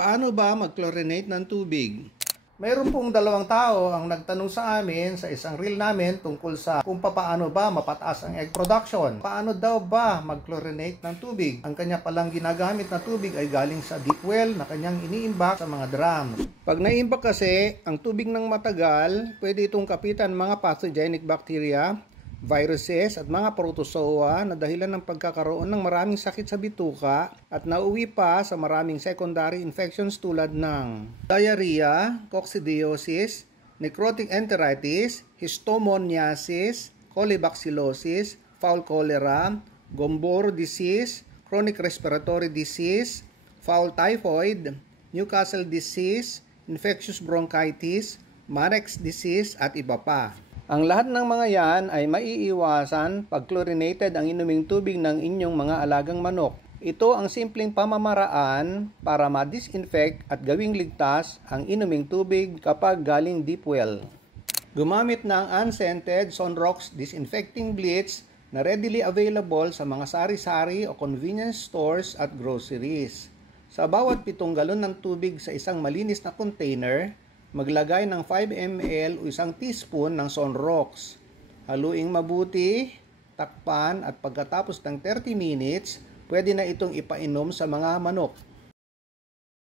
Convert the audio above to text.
Paano ba mag-chlorinate ng tubig? Mayroon pong dalawang tao ang nagtanong sa amin sa isang reel namin tungkol sa kung paano ba mapataas ang egg production. Paano daw ba mag-chlorinate ng tubig? Ang kanya palang ginagamit na tubig ay galing sa deep well na kanyang iniimbak sa mga drums. Pag naiimbak kasi ang tubig ng matagal, pwede itong kapitan mga pathogenic bacteria, viruses at mga protozoa na dahilan ng pagkakaroon ng maraming sakit sa bituka at nauwi pa sa maraming secondary infections tulad ng diarrhea, coccidiosis, necrotic enteritis, histomoniasis, colibacillosis, fowl cholera, Gumboro disease, chronic respiratory disease, fowl typhoid, Newcastle disease, infectious bronchitis, Marek's disease at iba pa. Ang lahat ng mga yan ay maiiwasan pag chlorinated ang inuming tubig ng inyong mga alagang manok. Ito ang simpleng pamamaraan para ma-disinfect at gawing ligtas ang inuming tubig kapag galing deep well. Gumamit ng unscented Sonrox disinfecting bleach na readily available sa mga sari-sari o convenience stores at groceries. Sa bawat 7 galon ng tubig sa isang malinis na container, maglagay ng 5 ml o 1 teaspoon ng Sonrox. Haluing mabuti, takpan at pagkatapos ng 30 minutes, pwede na itong ipainom sa mga manok.